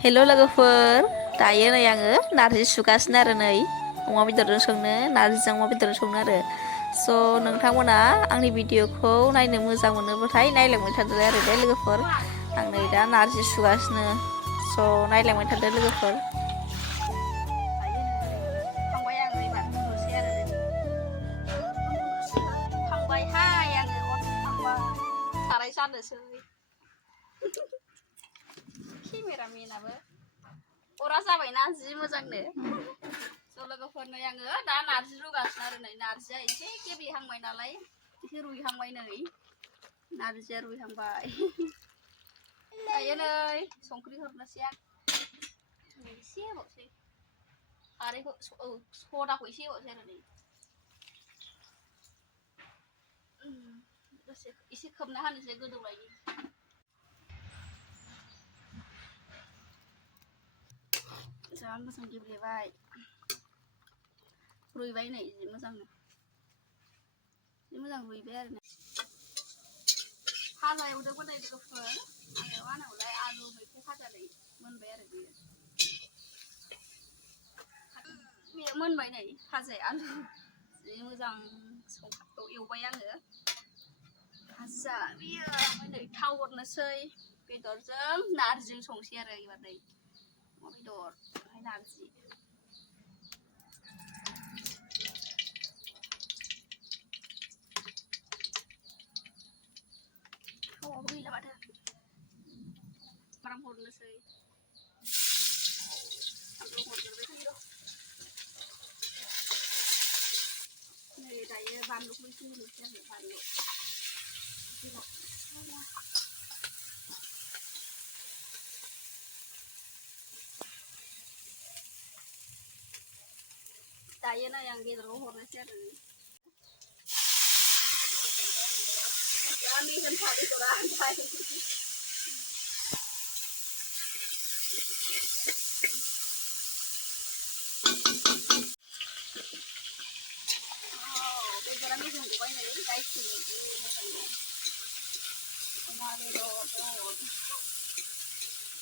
हेल' लोगोफोर दायो नै आङो नारजि सुगासिनो आरो नै अमा बेदरजों संनो नारजिजों अमा बेदरजों संनो आरो स' नोंथांमोना आंनि भिडिअखौ नायनो मोजां मोनोब्लाथाय नायलांबाय थादो आरो दे लोगोफोर आं नै दा नारजि सुगासिनो स' नायलांबाय थादो लोगोफोर खांबाय आङो एबार दसे आरो खांबायहाय आङो खांबाय साराय जानोसै केमेरामेनाबो अरा जाबायना जि मोजांनो स' लोगोफोर नै आङो दा नारजि रुगासिनो आरो नै नारजिया एसे गेब्लेहांबाय नालाय एसे रुइहांबाय नै नारजिया रुइहांबाय दायो नै संख्रि हरनोसै आं एसे होबावसै खारैखौ सदाखौ एसे होबावसै आरो नै दसे एसे खोबना होनोसै गोदौनायनि जा मोजां गेब्लेबाय रुइबाय नै जि मोजां रुइबाय आरो ना भाजा एवदोंमोन नै लोगोफोर आङो मा होनोमोनलाय आलु मैफ्राय भाजा नै मोनबाय आरो बेयो मोनबाय नै भाजाया आलु जि मोजां संख्रिखौ एवबाय आङो भाजा बेयो नै थाव हरनोसै बेदरजों नारजिजों संसै आरो एबार नै अमा बेदर ओमफ्राय नारजि थावाबो गैला माथो सामब्राम हरनोसै सामब्राम हरग्रोबाय नै दायो बानलुखौ एसे होनोसै आरो बानलु दायो नै आं बेदरखौ हरनोसै आरो दा मेजेमखा बेदरा ओमफ्राय बेदरा मेजेम गबाय नै जायखिनि अमा बेदर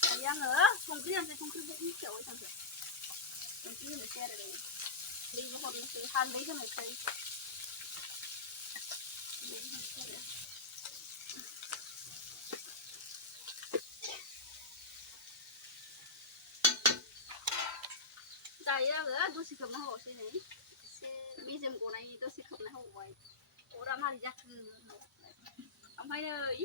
दायो आङो संख्रि होनोसै संख्रिखौ मिथियावै थांसै संख्रि होनोसै आरो हरनोसै हालदै होनोसै दायो आङो दसे खोबना होबावसै नै एसे मेजेम गनायनि दसे खोबना होबावबाय अरा मारै जाखो ओमफ्राय नै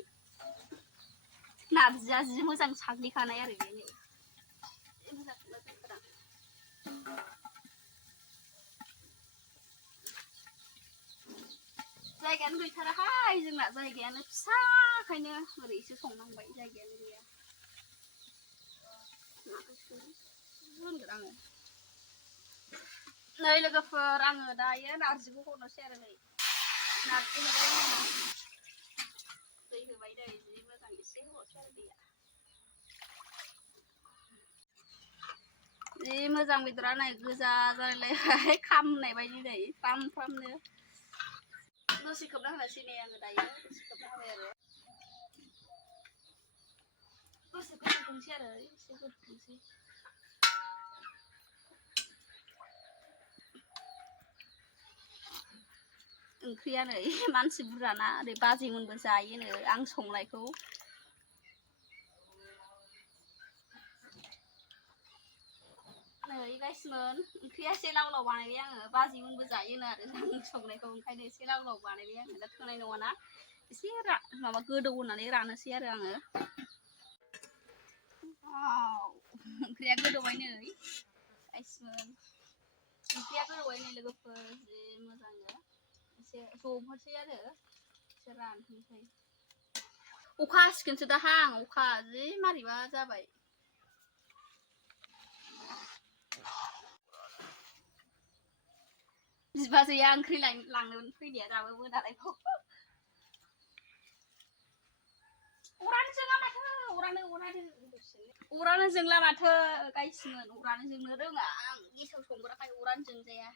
नारजिया जि मोजां साग्लिखानाय आरो बे नै मोजां जायगायानो गैथाराहाय जोंना जायगायानो फिसाखायनो ओरैसो संनांबाय जायगायानो गैया होनगोन आङो नै लोगोफोर आङो दायो नारजिखौ हरनोसै आरो नै नारजि होबाय दै होबाय दै जि मोजां एसे होबावसै आरो दैया जि मोजां बेदरा नै गोजा जालायलायबाय खामनाय बायदि नै फ्राम फ्रामनो दसे खोबना होनोसै नै आङो दायो दसे खोबना होबाय आरो दसे गोदौथोंसै आरो एसे गोदौथोंसै ओंख्रिया नै मानसि बुरजाना ओरै बाजैमोनबो जायोनो आं संनायखौ नै गाइसमोन ओंख्रिया एसे लाव लाव बानायबाय आङो बाजैमोनबो जायोनो आरो आं संनायखौ ओंखायनो एसे लाव लाव बानायबाय आङो दा थोनाय नङाना एसे माबा गोदौ होनानै रानोसै आरो आङो ओंख्रिया गोदौबाय नै गाइसमोन ओंख्रिया गोदौबाय नै लोगोफोर जि मोजांनो एसे जबनोसै आरो एसे रानहोनोसै अखा हासिगोनसो दाहां अखा जि मारैबा जाबाय बिबाजैया ओंख्रि लांनो फैनाया दाबो मोनालायखौ अरानो जोंला माथो गाइसमोन अरानो जोंनो रोङा आं गेसाव संग्राखाय अरानो जोंजाया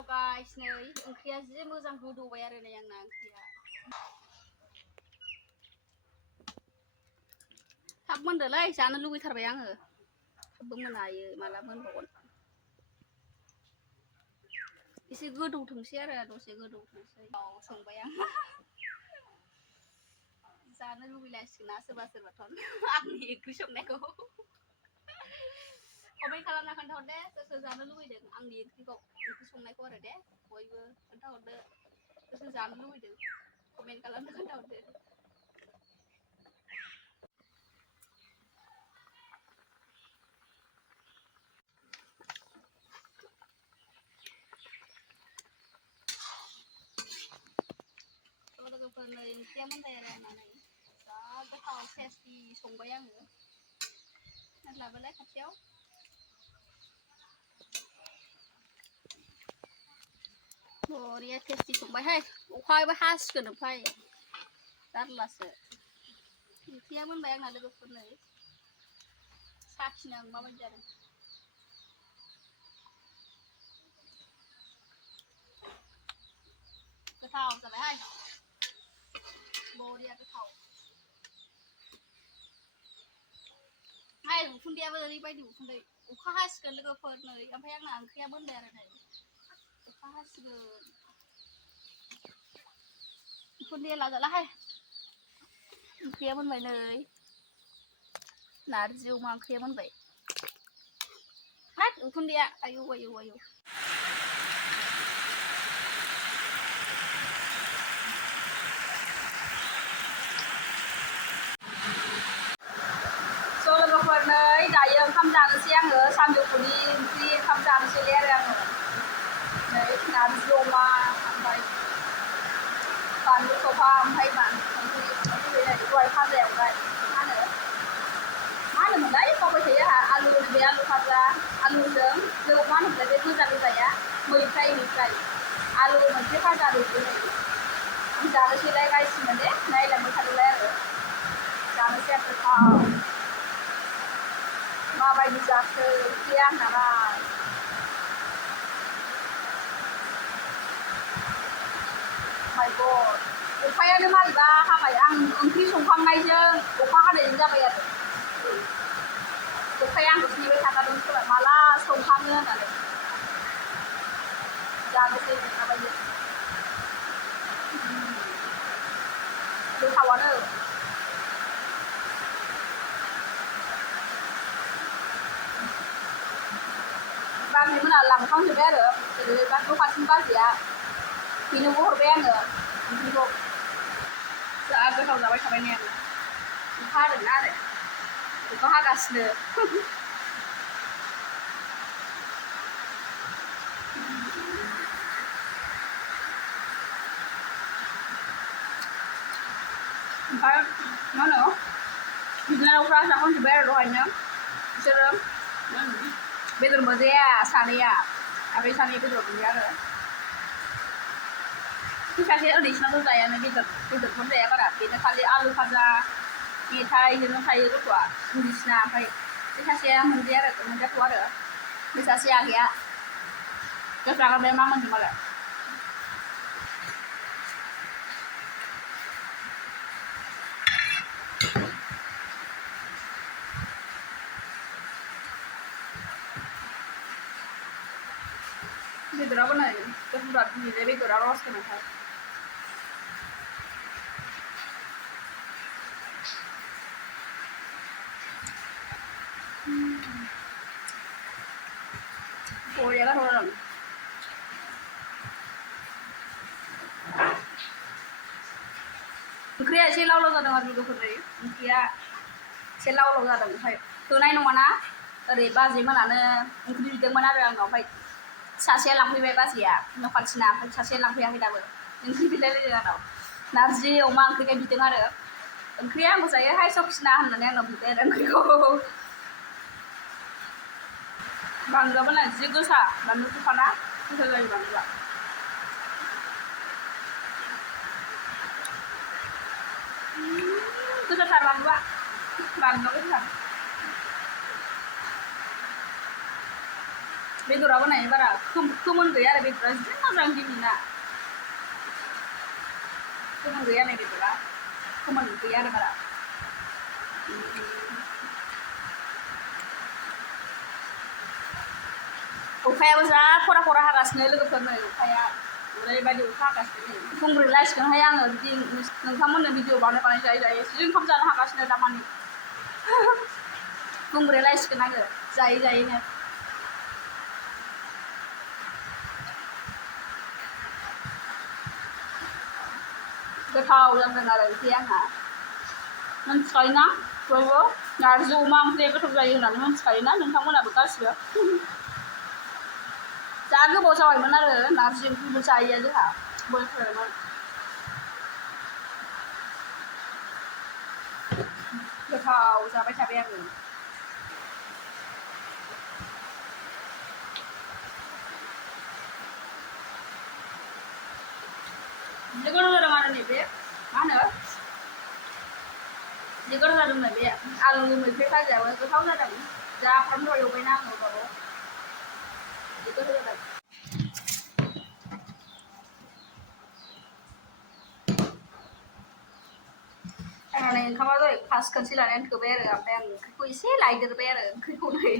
गाइस नै ओंख्रिया जि मोजां गोदौबाय आरो नै आंना ओंख्रिया थाब मोनदोलै जानो लुगैथारबाय आङो थाबबो मोनायो माला मोनबावगोन एसे गोदौथोंसै आरो दसे गोदौथोंसै संबाय आं जानो लुगैलायसिगोन ना सोरबा सोरबाथ' आंनि ओंख्रि संनायखौ कमेन्ट खालामना खोन्थाहर दे सोर सोर जानो लुगैदों आंनि ओंख्रि संनायखौ आरो दे बयबो खोन्थाहरदो सोर सोर जानो लुगैदों कमेन्ट खालामना खोन्थाहरदो लोगोफोरनो ओंख्रिया मोनबाय आरो होननानै जा गोथाव टेस्टि संबाय आङो लाबोलाय खाथियाव बरिया टेस्टि संबायहाय अखाबो हासिगोन ओमफ्राय जारलासो ओंख्रिया मोनबाय आंना लोगोफोरनो साखिनो आं माबायदि जादों गोथाव जाबायहाय बरिया गोथाव हाय उखुन्दैयाबो ओरैबायदि उखुन्दै अखा हासिगोन लोगोफोर नै ओमफ्राय आंना ओंख्रिया मोनबाय आरो नै अखा हासिगोन उखुन्दैया लाजालाहाय ओंख्रिया मोनबाय नै नारजि अमा ओंख्रिया मोनबाय हाट उखुन्दैया आयौ आयौ आयौ लोगोफोर नै दायो ओंखाम जानोसै आङो सानजौफुनि ओंख्रि ओंखाम जानोसैलै आरो आङो नै नारजि अमा ओमफ्राय बानलु सफा ओमफ्राय दहाय फाजा एवनाय मा होनोमोनलाय बावबाय थायो आंहा आलु बे आलु फाजा आलुजों मा होनोमोनलाय बे गोजा गोजाया मैफ्राय आलु मोनसे फाजा बेबो आं जानोसैलाय गायसिनो दे नायलांबाय थादोलाय आरो जानोसै आरो गोथाव माबायदि जाखो ओंख्रिया आंनालाय माय गड अखायानो मारैबा हाबाय आं ओंख्रि संखांनायजों अखा हानायजों जाबाय आरो अखाया आंखौसो नेबाय थाखादों खोमा माला संखाङो होननानै जानोसै माबायदि गोथावानो बाजैमोना लांखांजोब्बाय आरो ओरै न' खाथिनि बाजैया बेनोबो हरबाय आङो ओंख्रिखौ जा गोथाव जाबाय थाबाय ने आङो अखा हादोंना आरो अखा हागासिनो ओमफ्राय मा होनो बिनानावफ्रा जाखांजोब्बाय आरो दहायनो बिसोरो बेदर मोनजाया सानैया आबै सानै बेदर मोनजाया आरो सासे ओरैसिनावथ' जायानो बेदरखौनो जाया बारा बेनो खालि आलु फाजा मेथाइजोंनो थायो गथ'आ उन्दैसिना ओमफ्राय बे सासेया मोनजाथ'आ आरो बे सासे आगैया दस्रा गारबाय मा मोनदों मालाय बेदराबो नै बुरजा दिनै बेदरा रस गोनांथार बरिया गोथाव जादों ओंख्रिया एसे लाव लाव जादों आरो लोगोफोर ओंख्रिया एसे लाव लाव जादों ओमफ्राय थोनाय नङाना ओरै बाजैमोनानो ओंख्रि बिदोंमोन आरो आंनाव ओमफ्राय सासेया लांफैबाय बाजैया न' खाथिना ओमफ्राय सासेया लांफैयाखै दाबो ओंख्रि बिलायलायदों आंनाव नारजि अमा ओंख्रिखाय बिदों आरो ओंख्रिया आंबो जायोहाय सखिना होननानै आंनाव बिबाय आरो ओंख्रिखौ बानलुआबो ना जि गोसा बानलु गोसाना गोसा जायो बानलुआ गोसाथार बानलुआ गोसाथार बेदराबो नाय बारा खोमोन गैया आरो बेदरा जि मोजां दिनैना खोमोन गैया नै बेदरा खोमोन गैया आरो बारा अखायाबो जा खरा खरा हागासिनो लोगोफोर नै अखाया ओरैबायदि अखा हागासिनो नै फुंब्रै लायसिगोनहाय आङो बिदि नोंथांमोननो भिडिअ बानाय जायै जायै जि ओंखाम जानो हागासिनो दामानि फुंब्रै लायसिगोन आङो जायै जायैनो गोथाव जादों आरो ओंख्रिया आंहा मिन्थिखायोना बयबो नारजि अमा ओंख्रिया गोथाव जायो होननानै मिन्थिखायोना नोंथांमोनाबो गासिबो जा गोबाव जाबायमोन आरो नारजि ओंख्रिबो जायैया जोंहा बोसोरमोन गोथाव जाबाय थाबाय आङो गोथाव जादों आरो नैबे मा होनो जि गोथाव जादों नैबे आलु मैफ्राय भाजायाबो गोथाव जादों जा फ्रामल' एवबायना आङो बाबो जि गोथाव जादों आंना नै ओंखामा दहाय फास खनसे लानायानो थोबाय आरो ओमफ्राय आं ओंख्रिखौ एसे लायदेरबाय आरो ओंख्रिखौ नै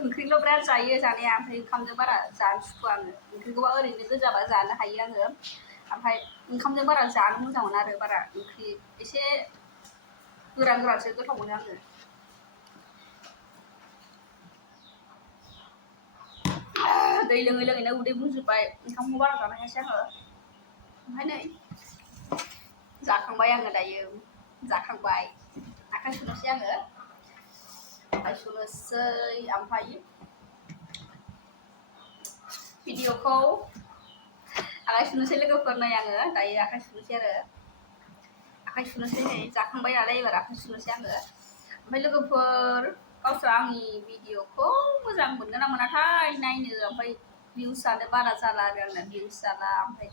ओंख्रिल' बिराद जायो जानाया ओमफ्राय ओंखामजों बारा जानो सुखुवा आङो ओंख्रिखौबा ओरैनो गोजाबा जानो हायो आङो ओमफ्राय ओंखामजों बारा जानो मोजां मोना आरो बारा ओंख्रि एसे गोरान गोरानसो गोथाव मोनो आङो दै लोङै लोङैनो उदै बुंजोब्बाय ओंखामखौ बारा जानो हायासै आङो ओमफ्राय नै जाखांबाय आङो दायो जाखांबाय आखाइ सुनोसै आङो आखाइ सुनोसै ओमफ्राय भिडिअखौ आखाइ सुनोसै लोगोफोर नै आङो दायो आखाइ सुनोसै आरो आखाइ सुनोसै नै जाखांबाय नालाय एबार आखाइ सुनोसै आङो ओमफ्राय लोगोफोर गावस्रा आंनि भिडिअखौ मोजां मोनगोन ना मोनाथाय नायनो ओमफ्राय भिउसआनो बारा जाला आरो आंना भिउस जाला ओमफ्राय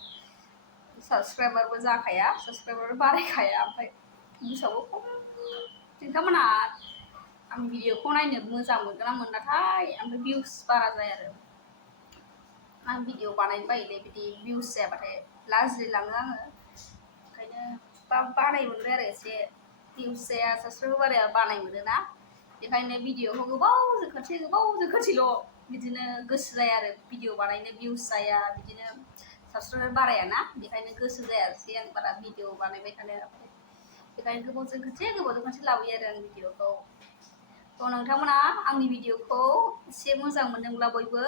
साबसक्राइबारबो जाखाया साबसक्राइबारबो बारायखाया ओमफ्राय भिउसआबो खम नोंथांमोनहा आंनि भिडिअखौ नायनो मोजां मोनगोन ना मोनाथाय ओमफ्राय भिउस बारा जाया आरो आं भिडिअ बानायनो बायोलै बिदि भिउस जायाबाथाय लाजिलाङो आङो ओंखायनो बानाय मोनबाय आरो एसे भिउस जाया साबसक्राइबार बाराया बानाय मोनोना बेखायनो भिडिअखौ गोबावजों खनसेल' बिदिनो गोसो जाया आरो भिडिअ बानायनो भिउस जाया बिदिनो साबसक्राइबार बारायाना बेखायनो गोसो जायासै आं बारा भिडिअ बानायबाय थानो बेखायनो गोबावजों खनसे लाबोयो आरो आं भिडिअखौ थ' नोंथांमोना आंनि भिडिअखौ एसे मोजां मोनदोंब्ला बयबो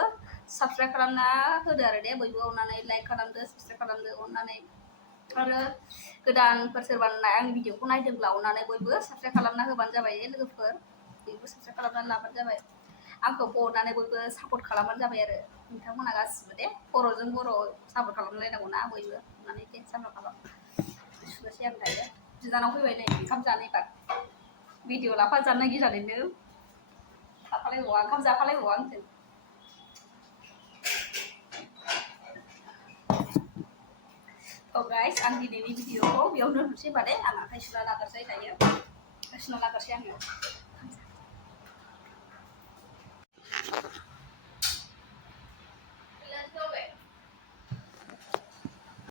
साबसक्राइब खालामना होदो आरो दे बयबो अननानै लाइक खालामदो साबसक्राइब खालामदो अननानै आरो गोदानफोर सोरबा आंनि भिडिअखौ नायदोंब्ला अननानै बयबो साबसक्राइब खालामना होबानो जाबाय लोगोफोर बयबो साबसक्राइब खालामनानै लाबानो जाबाय आंखौ अननानै बयबो सापर्ट खालामबानो जाबाय आरो नोंथांमोना गासिबो दे बर'जों बर' सापर्ट खालामलायनांगौ ना बयबो अननानै दे सापर्ट खालाम सुनोसै आं दायो बिनानाव फैबाय नै ओंखाम जानो एबार भिडिअ लाफा जानो गिनानैनो थाफालायबावा ओंखाम जाफालायबावा आंजों थ' गाइस आं दिनैनि भिडिअखौ बेयावनो दोननोसै होनबा दे आं आखाइ सुना लाग्रोसै दायो आखाइ सुना लाग्रोसै आङो